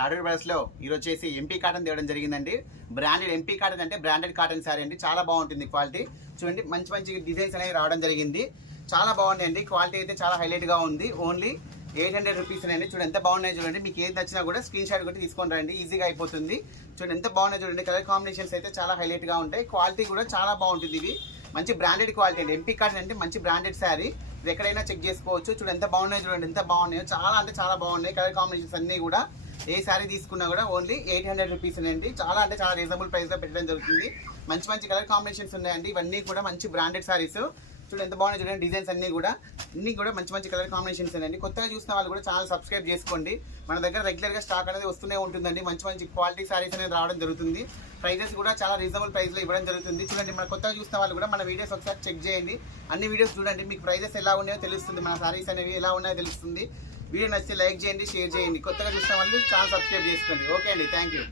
తాడూరు బ్రదర్స్లో ఈరోజు వచ్చేసి MP cotton తేవడం జరిగిందండి. బ్రాండెడ్ ఎంపీ కాటన్ అంటే బ్రాండెడ్ కాటన్ శారీ అండి. చాలా బాగుంటుంది క్వాలిటీ. చూడండి మంచి మంచి డిజైన్స్ అనేవి రావడం జరిగింది. చాలా బాగున్నాయండి. క్వాలిటీ అయితే చాలా హైలైట్గా ఉంది. ఓన్లీ 800 రూపీస్ అండి. చూడండి ఎంత బాగున్నాయి. చూడండి మీకు ఏది నచ్చినా కూడా స్క్రీన్ షాట్ కొట్టి తీసుకొని రండి, ఈజీగా అయిపోతుంది. చూడండి ఎంత బాగున్నాయి. చూడండి కలర్ కాంబినేషన్స్ అయితే చాలా హైలైట్గా ఉంటాయి. క్వాలిటీ కూడా చాలా బాగుంటుంది. ఇవి మంచి బ్రాండెడ్ క్వాలిటీ అండి. ఎంపీ కాటన్ అంటే మంచి బ్రాండెడ్ శారీ. ఇది ఎక్కడైనా చెక్ చేసుకోవచ్చు. చూడండి ఎంత బాగున్నాయి. చూడండి ఎంత బాగున్నాయో, చాలా అంటే చాలా బాగున్నాయి. కలర్ కాంబినేషన్స్ అన్నీ కూడా ఏ శారీ తీసుకున్నా కూడా ఓన్లీ 800 రూపీస్ అండి. చాలా అంటే చాలా రీజనబుల్ ప్రైస్లో పెట్టడం జరుగుతుంది. మంచి మంచి కలర్ కాంబినేషన్స్ ఉన్నాయండి. ఇవన్నీ కూడా మంచి బ్రాండెడ్ శారీస్. చూడండి ఎంత బాగున్నాయి. చూడండి డిజైన్స్ అన్నీ కూడా మంచి మంచి కలర్ కాంబినేషన్స్ అండి. కొత్తగా చూసిన వాళ్ళు కూడా ఛానల్ సబ్స్క్రైబ్ చేసుకోండి. మన దగ్గర రెగ్యులర్గా స్టాక్ అనేది వస్తూనే ఉంటుందండి. మంచి మంచి క్వాలిటీ శారీస్ అనేది రావడం జరుగుతుంది. ప్రైజెస్ కూడా చాలా రీజనబుల్ ప్రైస్లో ఇవ్వడం జరుగుతుంది. చూడండి మన కొత్తగా చూసిన వాళ్ళు కూడా మన వీడియోస్ ఒకసారి చెక్ చేయండి. అన్ని వీడియోస్ చూడండి, మీకు ప్రైజెస్ ఎలా ఉన్నాయో తెలుస్తుంది. మన శారీస్ అనేవి ఎలా ఉన్నాయో తెలుస్తుంది. వీడియో నచ్చితే లైక్ చేయండి, షేర్ చేయండి. కొత్తగా చూసిన వాళ్ళు ఛానల్ సబ్స్క్రైబ్ చేసుకోండి. ఓకే అండి, థ్యాంక్ యూ.